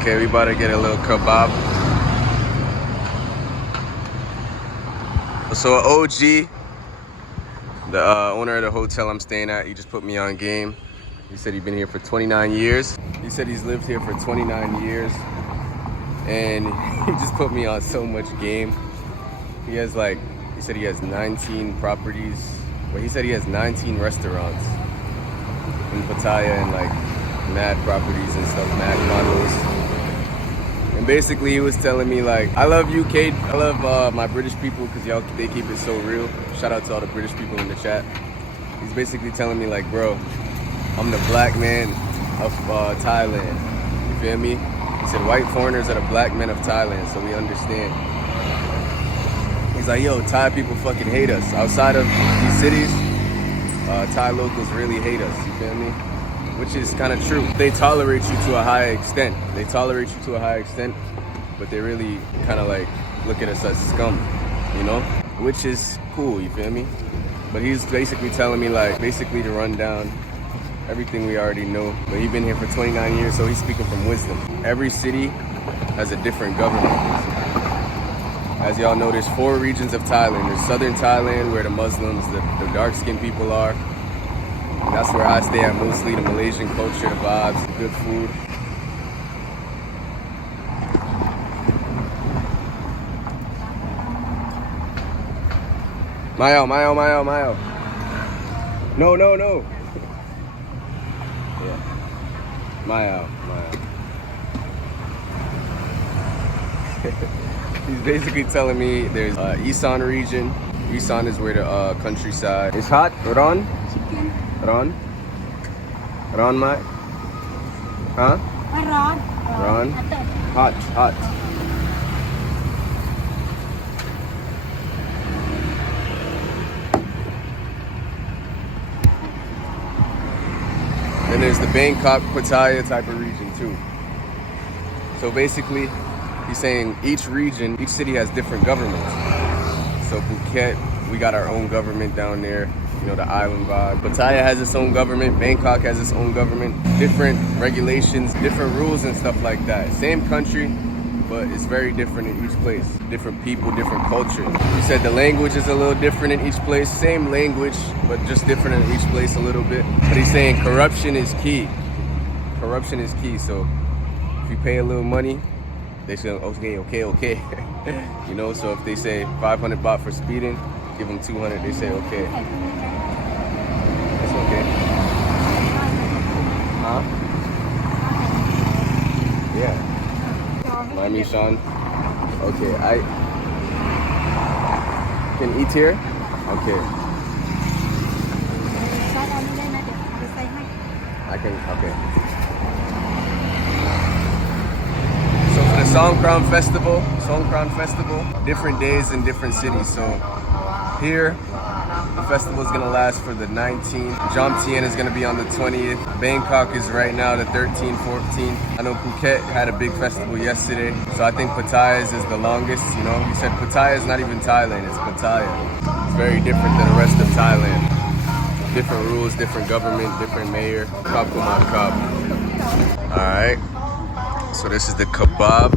Okay, we about to get a little kebab. So OG, the owner of the hotel I'm staying at, he just put me on game. He said he's been here for 29 years. He said he's lived here for 29 years. And he just put me on so much game. He has like, he said he has 19 properties. Well, he said he has 19 restaurants in Pattaya and like mad properties and stuff, mad condos. And basically he was telling me like, I love UK, I love my British people because y'all, they keep it so real. Shout out to all the British people in the chat. He's basically telling me like, bro, I'm the black man of Thailand. You feel me? He said white foreigners are the black men of Thailand, so we understand. He's like, yo, Thai people fucking hate us. Outside of these cities, Thai locals really hate us, you feel me? Which is kind of true. They tolerate you to a high extent. They tolerate you to a high extent, but they really kind of like look at us as scum, you know? Which is cool, you feel me? But he's basically telling me like, basically to run down everything we already know. But he's been here for 29 years, so he's speaking from wisdom. Every city has a different government. As y'all know, there's 4 regions of Thailand. There's southern Thailand, where the Muslims, the dark-skinned people are. And that's where I stay at mostly, the Malaysian culture, the vibes, the good food. Mayo. No. Yeah. Mayo. He's basically telling me there's Isan region. Isan is where the countryside. It's hot. Ron? Ron, Mai? Huh? Ron? Hot. Then there's the Bangkok, Pattaya type of region too. So basically, he's saying each region, each city has different governments. So Phuket, we got our own government down there, you know, the island vibe. Pattaya has its own government, Bangkok has its own government, different regulations, different rules and stuff like that. Same country, but it's very different in each place. Different people, different culture. He said the language is a little different in each place. Same language, but just different in each place a little bit. But he's saying corruption is key. Corruption is key, so if you pay a little money, they say, okay. You know, so if they say 500 baht for speeding, give them 200, they say okay. It's okay. Huh? Yeah. Miami Sean. Okay, I can eat here? Okay. I can, okay. So for the Songkran Festival, different days in different cities. So here, the festival is gonna last for the 19th. Jomtien is gonna be on the 20th. Bangkok is right now the 13th, 14th. I know Phuket had a big festival yesterday. So I think Pattaya's is the longest, you know. He said Pattaya is not even Thailand, it's Pattaya. It's very different than the rest of Thailand. Different rules, different government, different mayor. Alright. So this is the kebab.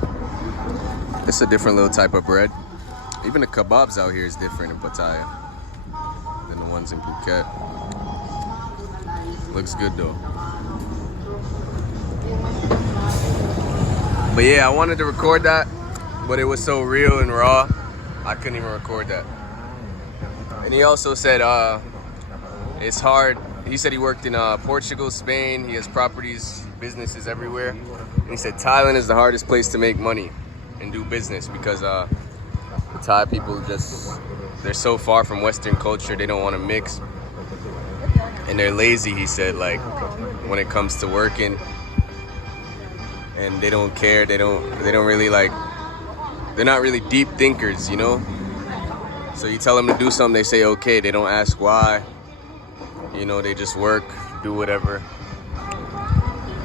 It's a different little type of bread. Even the kebabs out here is different in Pattaya than the ones in Phuket. Looks good though. But yeah, I wanted to record that, but it was so real and raw, I couldn't even record that. And he also said it's hard. He said he worked in Portugal, Spain. He has properties, businesses everywhere. And he said Thailand is the hardest place to make money and do business because the Thai people they're so far from Western culture, they don't want to mix. And they're lazy, he said, like when it comes to working. And they don't care, they don't really like, they're not really deep thinkers, you know? So you tell them to do something, they say okay, they don't ask why. You know, they just work, do whatever.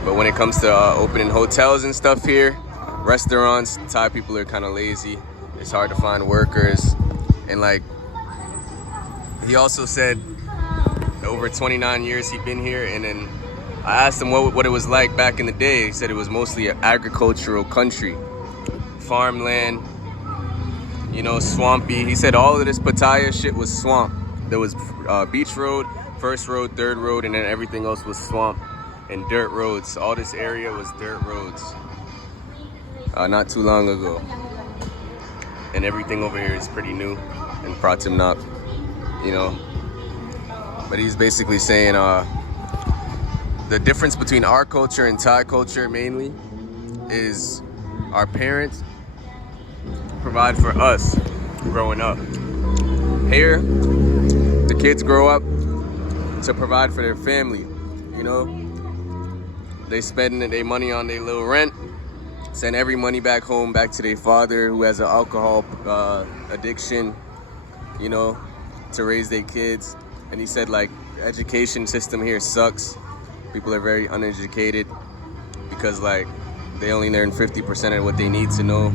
But when it comes to opening hotels and stuff here, restaurants, Thai people are kind of lazy. It's hard to find workers. And like, he also said over 29 years he's been here, and then I asked him what it was like back in the day. He said it was mostly an agricultural country. Farmland, you know, swampy. He said all of this Pattaya shit was swamp. There was beach road, first road, third road, and then everything else was swamp and dirt roads. All this area was dirt roads not too long ago. And everything over here is pretty new and Pratimnap, you know. But he's basically saying the difference between our culture and Thai culture mainly is our parents provide for us growing up. Here, the kids grow up to provide for their family, you know. They spend their money on their little rent, send every money back home, back to their father who has an alcohol addiction, you know, to raise their kids. And he said, like, the education system here sucks. People are very uneducated because, like, they only learn 50% of what they need to know.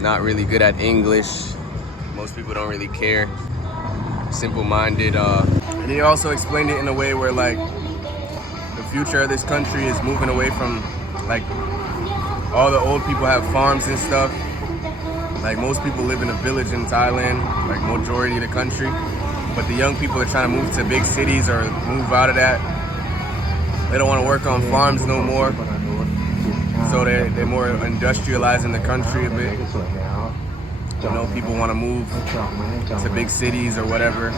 Not really good at English. Most people don't really care. Simple-minded. And he also explained it in a way where, like, the future of this country is moving away from, like, all the old people have farms and stuff. Like, most people live in a village in Thailand, like majority of the country. But the young people are trying to move to big cities or move out of that. They don't want to work on farms no more. So they're more industrializing the country a bit. You know, people want to move to big cities or whatever,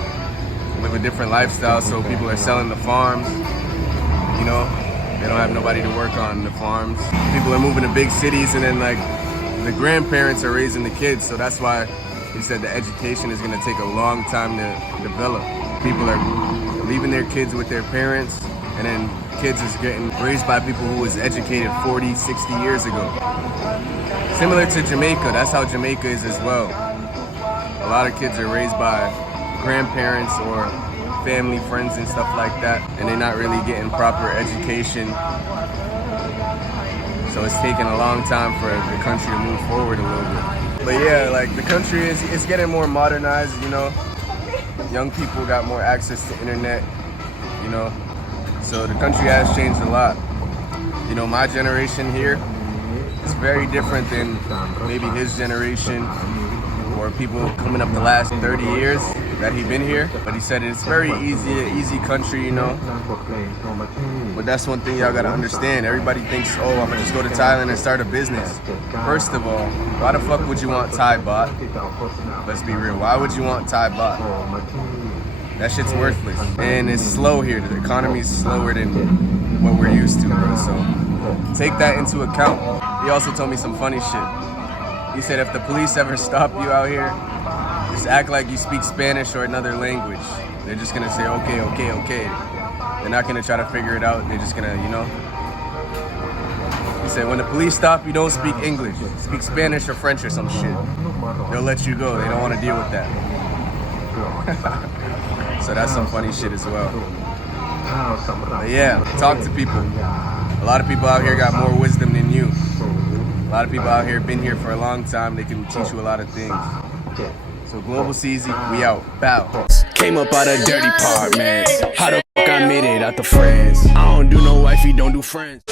live a different lifestyle. So people are selling the farms, you know. They don't have nobody to work on the farms. People are moving to big cities, and then, like, the grandparents are raising the kids. So that's why he said the education is going to take a long time to develop. People are leaving their kids with their parents, and then kids is getting raised by people who was educated 40, 60 years ago. Similar to Jamaica, that's how Jamaica is as well. A lot of kids are raised by grandparents or family, friends, and stuff like that, and they're not really getting proper education. So it's taking a long time for the country to move forward a little bit. But yeah, like, the country it's getting more modernized, you know. Young people got more access to internet, you know. So the country has changed a lot. You know, my generation here is very different than maybe his generation or people coming up the last 30 years that he been here. But he said it's very easy country, you know. But that's one thing y'all gotta understand. Everybody thinks, oh, I'm gonna just go to Thailand and start a business. First of all, why the fuck would you want Thai baht? Let's be real. Why would you want Thai baht? That shit's worthless. And it's slow here. The economy is slower than what we're used to, bro. So take that into account. He also told me some funny shit. He said if the police ever stop you out here, just act like you speak Spanish or another language. They're just gonna say, okay, okay, okay. They're not gonna try to figure it out. They're just gonna, you know. He said when the police stop you, don't speak English. Speak Spanish or French or some shit. They'll let you go. They don't want to deal with that. So that's some funny shit as well. But yeah, talk to people. A lot of people out here got more wisdom than you. A lot of people out here been here for a long time. They can teach you a lot of things. So Global Ceezy, we out. Bow. Came up out of dirty part, man. How the fuck I made it out the friends? I don't do no wifey, don't do friends.